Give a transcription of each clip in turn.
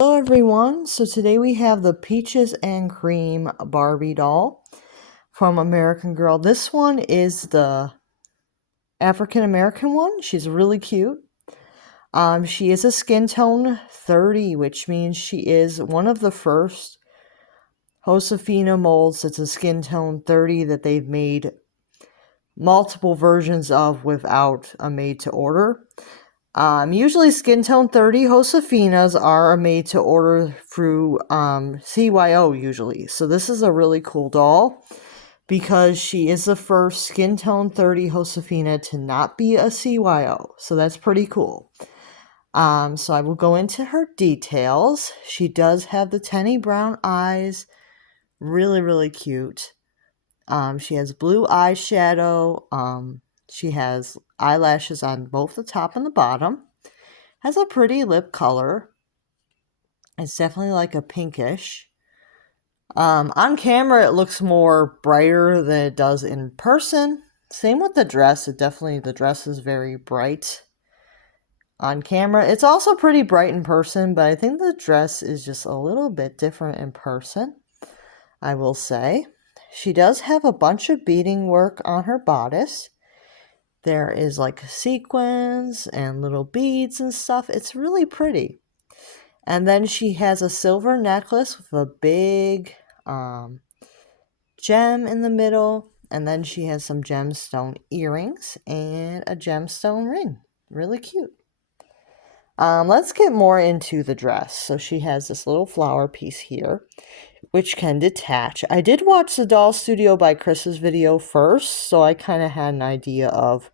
Hello everyone, so today we have the Peaches and Cream Barbie doll from American Girl. This one is the African American one. She's really cute. She is a skin tone 30, which means she is one of the first Josefina molds that's a skin tone 30 that they've made multiple versions of without a made to order. Usually skin tone 30 Josefinas are made to order through CYO usually. So this is a really cool doll because she is the first skin tone 30 Josefina to not be a CYO. So that's pretty cool. So I will go into her details. She does have the tenny brown eyes. Really, really cute. She has blue eyeshadow. She has eyelashes on both the top and the bottom. Has a pretty lip color. It's definitely like a pinkish. On camera, it looks more brighter than it does in person. Same with the dress. The dress is very bright on camera. It's also pretty bright in person, but I think the dress is just a little bit different in person, I will say. She does have a bunch of beading work on her bodice. There is like sequins and little beads and stuff. It's really pretty. And then she has a silver necklace with a big gem in the middle. And then she has some gemstone earrings and a gemstone ring. Really cute. Let's get more into the dress. So she has this little flower piece here, which can detach. I did watch the Doll Studio by Chris's video first, so I kind of had an idea of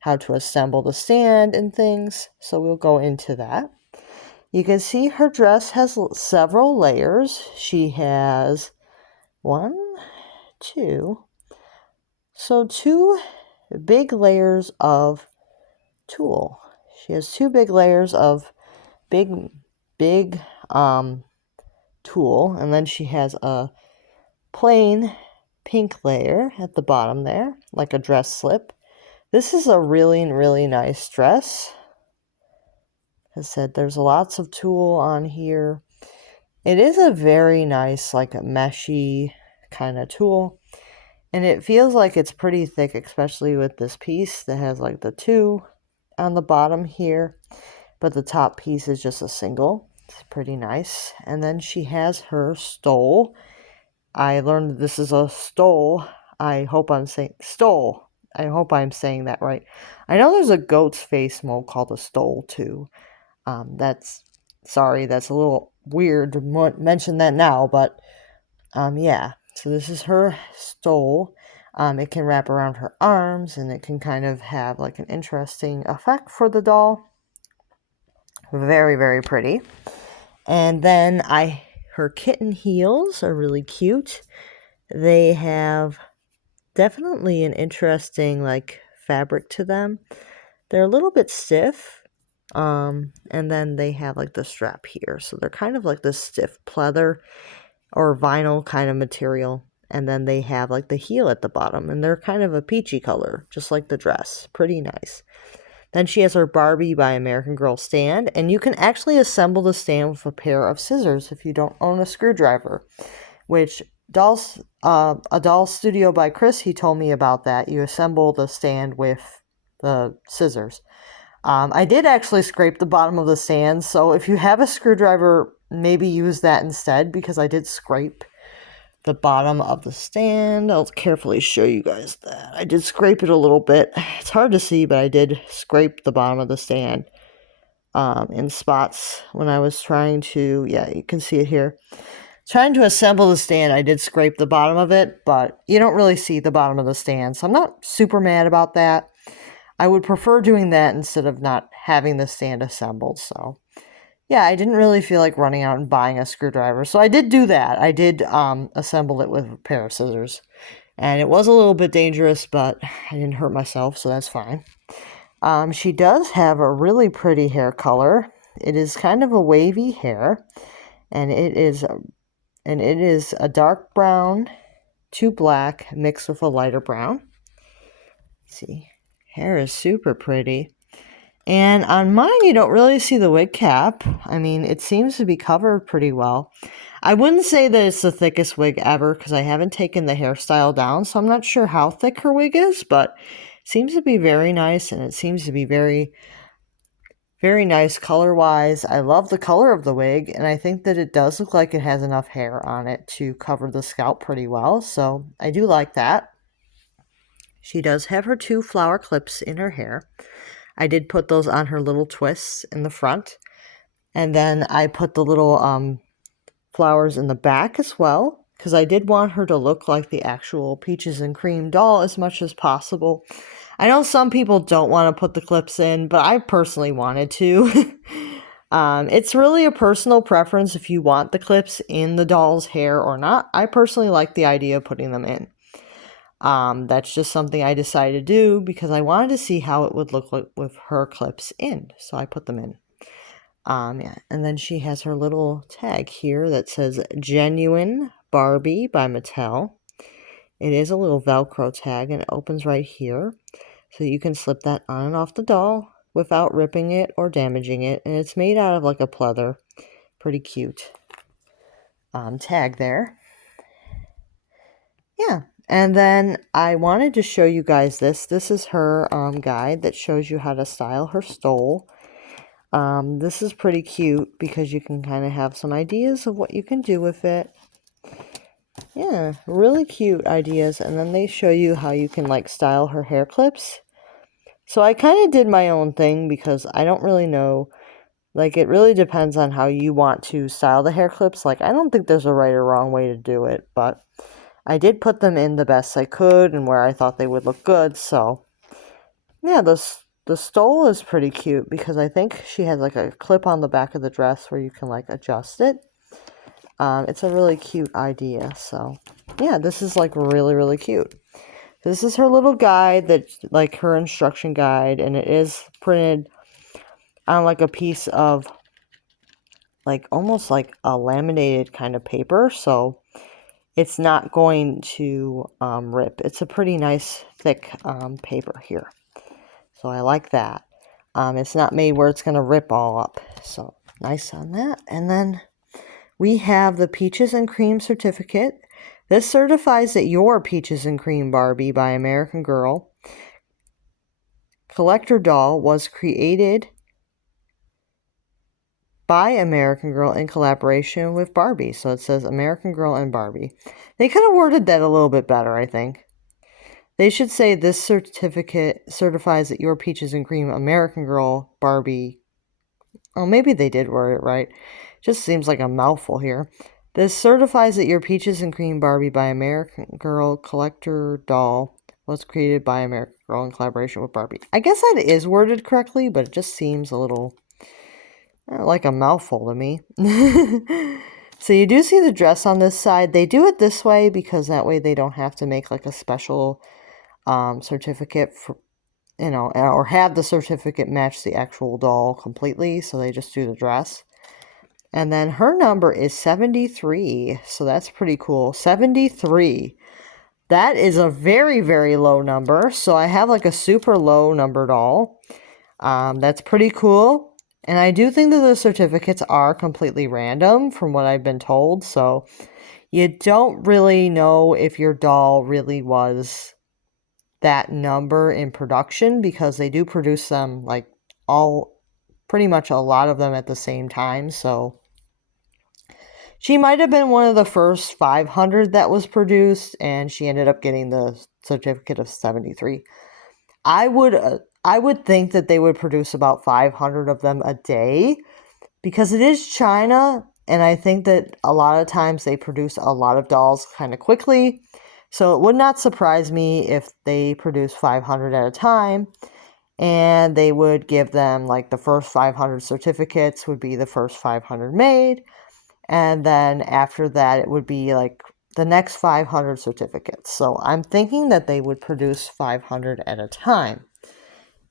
how to assemble the stand and things. So we'll go into that. You can see her dress has several layers. She has two big layers of tulle. She has two big layers of big tulle, and then she has a plain pink layer at the bottom there, like a dress slip. This is a really, really nice dress. As I said, there's lots of tulle on here. It is a very nice, like a meshy kind of tulle. And it feels like it's pretty thick, especially with this piece that has like the two on the bottom here. But the top piece is just a single. It's pretty nice. And then she has her stole. I learned that this is a stole. I hope I'm saying stole. I hope I'm saying that right. I know there's a goat's face mold called a stole too. That's a little weird to mention that now, but yeah. So this is her stole. It can wrap around her arms, and it can kind of have like an interesting effect for the doll. Very, very pretty. And then her kitten heels are really cute. They have definitely an interesting like fabric to them. They're a little bit stiff. And then they have like the strap here. So they're kind of like this stiff pleather or vinyl kind of material. And then they have like the heel at the bottom, and they're kind of a peachy color, just like the dress. Pretty nice. Then she has her Barbie by American Girl stand, and you can actually assemble the stand with a pair of scissors if you don't own a screwdriver, which a Doll Studio by Chris, he told me about that. You assemble the stand with the scissors. I did actually scrape the bottom of the stand, so if you have a screwdriver, maybe use that instead, because I did scrape the bottom of the stand. I'll carefully show you guys that. I did scrape it a little bit. It's hard to see, but I did scrape the bottom of the stand in spots when I was trying to, yeah, you can see it here. Trying to assemble the stand, I did scrape the bottom of it, but you don't really see the bottom of the stand, so I'm not super mad about that. I would prefer doing that instead of not having the stand assembled, so yeah, I didn't really feel like running out and buying a screwdriver, so I did do that. I did assemble it with a pair of scissors, and it was a little bit dangerous, but I didn't hurt myself, so that's fine. She does have a really pretty hair color. It is kind of a wavy hair, and it is a dark brown to black mixed with a lighter brown. Let's see, hair is super pretty. And on mine, you don't really see the wig cap. I mean, it seems to be covered pretty well. I wouldn't say that it's the thickest wig ever because I haven't taken the hairstyle down, so I'm not sure how thick her wig is, but it seems to be very nice, and it seems to be very, very nice color-wise. I love the color of the wig, and I think that it does look like it has enough hair on it to cover the scalp pretty well, so I do like that. She does have her 2 flower clips in her hair. I did put those on her little twists in the front. And then I put the little flowers in the back as well, because I did want her to look like the actual Peaches and Cream doll as much as possible. I know some people don't want to put the clips in, but I personally wanted to. It's really a personal preference if you want the clips in the doll's hair or not. I personally like the idea of putting them in. That's just something I decided to do because I wanted to see how it would look like with her clips in. So I put them in. Yeah. And then she has her little tag here that says Genuine Barbie by Mattel. It is a little Velcro tag and it opens right here. So you can slip that on and off the doll without ripping it or damaging it. And it's made out of like a pleather. Pretty cute tag there. Yeah. And then I wanted to show you guys this. This is her guide that shows you how to style her stole. This is pretty cute because you can kind of have some ideas of what you can do with it. Yeah, really cute ideas. And then they show you how you can like style her hair clips. So I kind of did my own thing because I don't really know. Like, it really depends on how you want to style the hair clips. Like, I don't think there's a right or wrong way to do it, but I did put them in the best I could and where I thought they would look good. So yeah, the stole is pretty cute because I think she has like a clip on the back of the dress where you can like adjust it. It's a really cute idea. So yeah, this is like really, really cute. This is her little guide, that like her instruction guide, and it is printed on like a piece of like almost like a laminated kind of paper. So it's not going to rip. It's a pretty nice thick paper here. So I like that. It's not made where it's going to rip all up. So nice on that. And then we have the Peaches and Cream certificate. This certifies that your Peaches and Cream Barbie by American Girl collector doll was created by American Girl in collaboration with Barbie. So it says American Girl and Barbie. They could have worded that a little bit better, I think. They should say this certificate certifies that your Peaches and Cream American Girl Barbie. Oh, maybe they did word it right. Just seems like a mouthful here. This certifies that your Peaches and Cream Barbie by American Girl collector doll was created by American Girl in collaboration with Barbie. I guess that is worded correctly, but it just seems a little like a mouthful to me. So you do see the dress on this side. They do it this way because that way they don't have to make like a special certificate for, you know, or have the certificate match the actual doll completely. So they just do the dress. And then her number is 73. So that's pretty cool. 73. That is a very, very low number. So I have like a super low number doll. That's pretty cool. And I do think that the certificates are completely random from what I've been told. So you don't really know if your doll really was that number in production because they do produce them like pretty much a lot of them at the same time. So she might have been one of the first 500 that was produced and she ended up getting the certificate of 73. I would think that they would produce about 500 of them a day because it is China, and I think that a lot of times they produce a lot of dolls kind of quickly. So it would not surprise me if they produce 500 at a time, and they would give them like the first 500 certificates would be the first 500 made, and then after that it would be like the next 500 certificates. So I'm thinking that they would produce 500 at a time.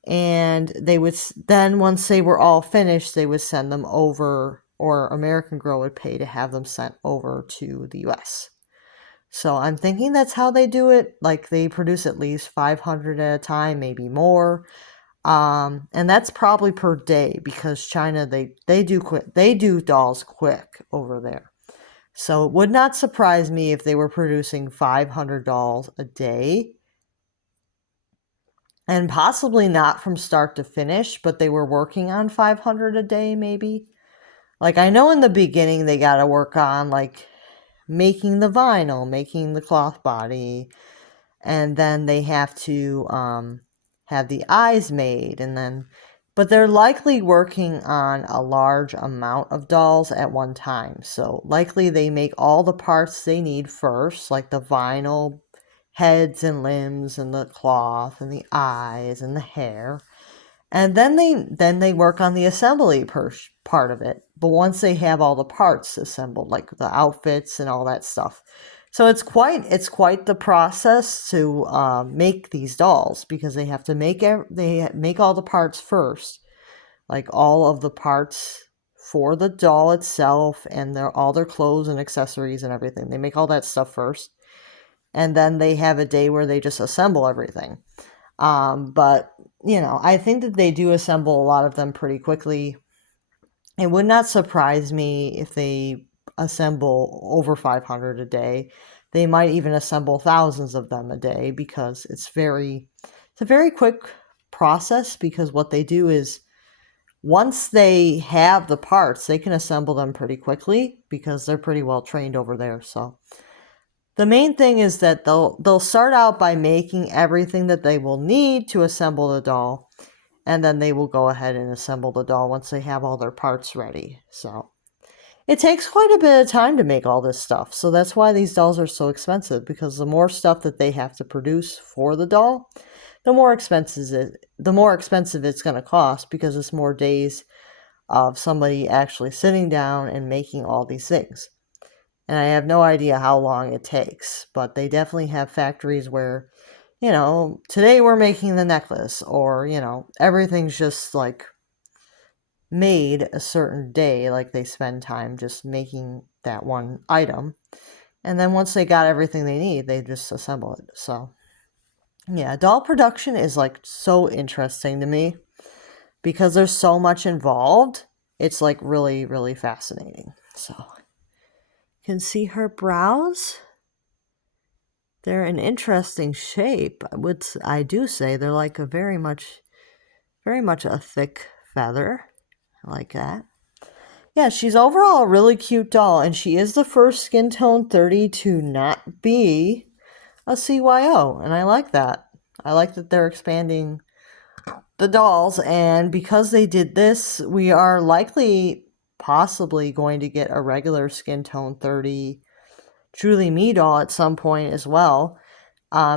And they would then, once they were all finished, they would send them over, or American Girl would pay to have them sent over to the US. So I'm thinking that's how they do it. Like they produce at least 500 at a time, maybe more. And that's probably per day because China they do dolls quick over there. So it would not surprise me if they were producing 500 dolls a day, and possibly not from start to finish, but they were working on 500 a day maybe. Like I know in the beginning they got to work on like making the vinyl, making the cloth body, and then they have to have the eyes made, and then but they're likely working on a large amount of dolls at one time. So likely they make all the parts they need first, like the vinyl heads and limbs and the cloth and the eyes and the hair. And then they work on the assembly part of it. But once they have all the parts assembled, like the outfits and all that stuff, so it's quite the process to make these dolls because they have to they make all the parts first, like all of the parts for the doll itself and all their clothes and accessories and everything. They make all that stuff first, and then they have a day where they just assemble everything. But I think that they do assemble a lot of them pretty quickly. It would not surprise me if they assemble over 500 a day. They might even assemble thousands of them a day because it's a very quick process, because what they do is once they have the parts, they can assemble them pretty quickly because they're pretty well trained over there. So the main thing is that they'll start out by making everything that they will need to assemble the doll, and then they will go ahead and assemble the doll once they have all their parts ready. So it takes quite a bit of time to make all this stuff. So that's why these dolls are so expensive, because the more stuff that they have to produce for the doll, the more expensive it's going to cost, because it's more days of somebody actually sitting down and making all these things. And I have no idea how long it takes, but they definitely have factories where, today we're making the necklace, or, everything's just like made a certain day, like they spend time just making that one item. And then once they got everything they need, they just assemble it. So, yeah, doll production is like so interesting to me because there's so much involved. It's like really, really fascinating. So, you can see her brows. They're an interesting shape. I do say they're like a very much a thick feather. I like that. Yeah, she's overall a really cute doll, and she is the first skin tone 30 to not be a CYO, and I like that. I like that they're expanding the dolls, and because they did this, we are likely possibly going to get a regular skin tone 30 Truly Me doll at some point as well,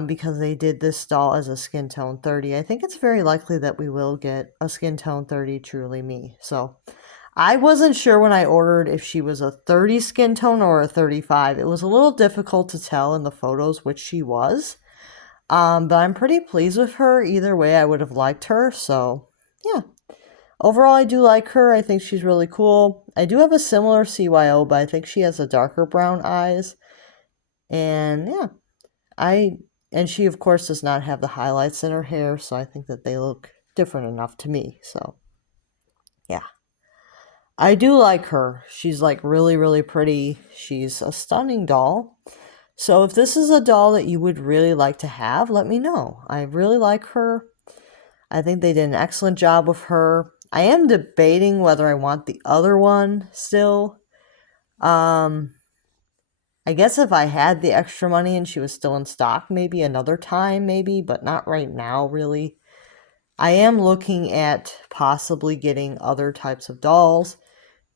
because they did this doll as a skin tone 30. I think it's very likely that we will get a skin tone 30 Truly Me. So I wasn't sure when I ordered if she was a 30 skin tone or a 35. It was a little difficult to tell in the photos which she was. But I'm pretty pleased with her. Either way, I would have liked her. So, yeah. Overall, I do like her. I think she's really cool. I do have a similar CYO, but I think she has a darker brown eyes. And, yeah. And she, of course, does not have the highlights in her hair, so I think that they look different enough to me. So, yeah. I do like her. She's like really, really pretty. She's a stunning doll. So if this is a doll that you would really like to have, let me know. I really like her. I think they did an excellent job with her. I am debating whether I want the other one still. I guess if I had the extra money and she was still in stock, maybe another time, maybe, but not right now, really. I am looking at possibly getting other types of dolls,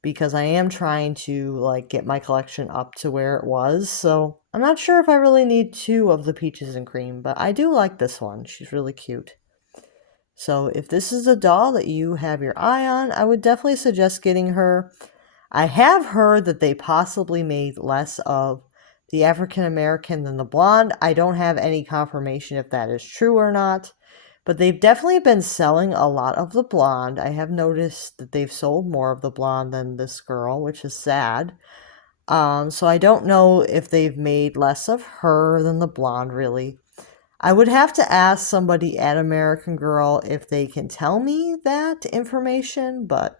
because I am trying to like get my collection up to where it was. So I'm not sure if I really need two of the Peaches and Cream, but I do like this one. She's really cute. So if this is a doll that you have your eye on, I would definitely suggest getting her. I have heard that they possibly made less of the African American than the blonde. I don't have any confirmation if that is true or not, but they've definitely been selling a lot of the blonde. I have noticed that they've sold more of the blonde than this girl, which is sad. So I don't know if they've made less of her than the blonde, really. I would have to ask somebody at American Girl if they can tell me that information, but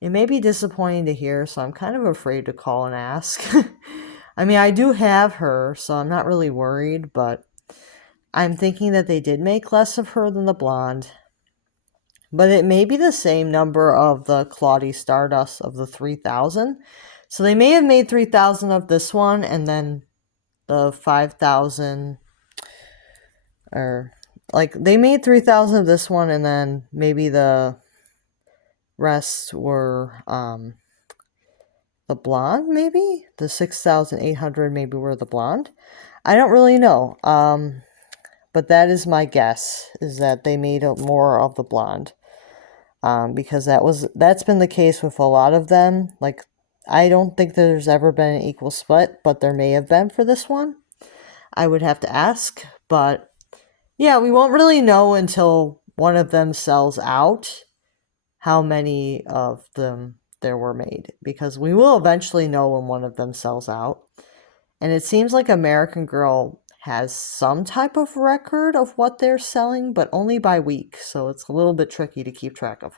it may be disappointing to hear, so I'm kind of afraid to call and ask. I mean, I do have her, so I'm not really worried, but I'm thinking that they did make less of her than the blonde. But it may be the same number of the Claudie Stardust of the 3,000. So they may have made 3,000 of this one, and then the 5,000, or like they made 3,000 of this one, and then maybe the rest were the blonde, maybe the 6,800 maybe were the blonde. I don't really know, but that is my guess, is that they made more of the blonde, because that's been the case with a lot of them. Like, I don't think there's ever been an equal split, but there may have been for this one. I would have to ask, but yeah, we won't really know until one of them sells out how many of them there were made, because we will eventually know when one of them sells out. And it seems like American Girl has some type of record of what they're selling, but only by week, so it's a little bit tricky to keep track of.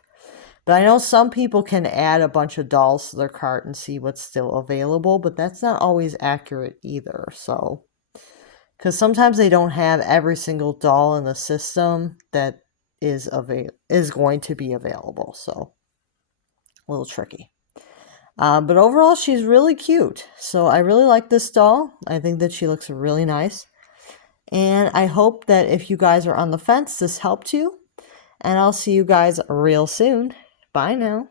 But I know some people can add a bunch of dolls to their cart and see what's still available, but that's not always accurate either, so... Because sometimes they don't have every single doll in the system that is going to be available, so a little tricky. But overall, she's really cute. So I really like this doll. I think that she looks really nice. And I hope that if you guys are on the fence, this helped you. And I'll see you guys real soon. Bye now.